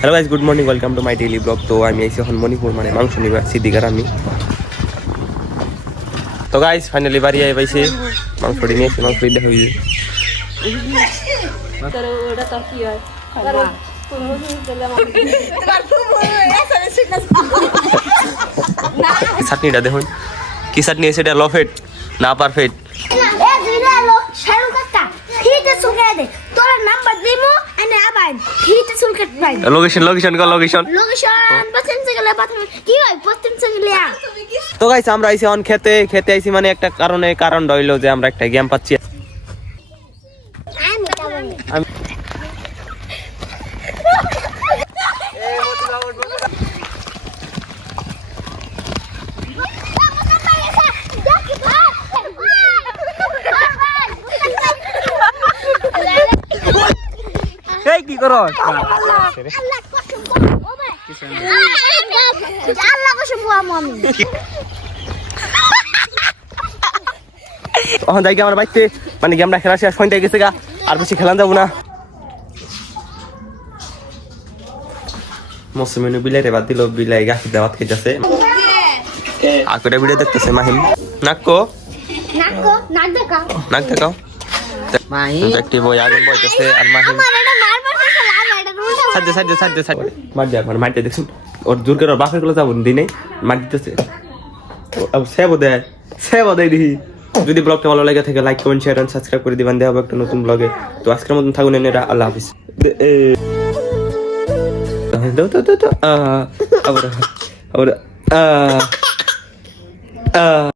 Hello guys, good morning, welcome to my daily blog. তো আমি আইছি এখন মণিপুর, মানে মাংস নিবা সিদ্দিকার আমি। তো গাইস ফাইনালি বাড়ি আই পাইছি, মাংসটি নিয়েছি, মাংসটি দেখা হয়েছে। চাটনিটা দেখুন, কি চাটনি আছে এটা? লফেট না perfect? Location location call location. তো গাইস আমরা আইছি অন খেতে খেতে আইছি, মানে একটা কারণ রইলো যে আমরা একটা গেম পাচ্ছি। এই কি করো? এখন যাই আমার বাইতে, মানে গেমটা খেলা শেষ পয়েন্ট গেছে গা, আর বেশি খেলান যাবো না। মৌসুমিনু বিলাই রে বাদ দিল, বিলাই গাছের দাওয়াত খেয়েছে। আকটা ভিডিও দেখতেছে মাহিম। নাকো নাক দেখাও। একটি বই আগুন বইতেছে আর মাহিম সাজে সাজে সাজে সাজে মার দেয়। মানে মারতে দেখছুন ওর জোর করে ওর বাপের গুলো যাবো দিনে মার দিতেছে। সেবো দেয় দেখি। যদি ব্লগটা ভালো লাগে থাকে like comment share and subscribe করে দিবেন। দেওয়া হবে একটা নতুন ব্লগে। তো আজকের মতন থাকুন এরা, আল্লাহ হাফিজ। আবার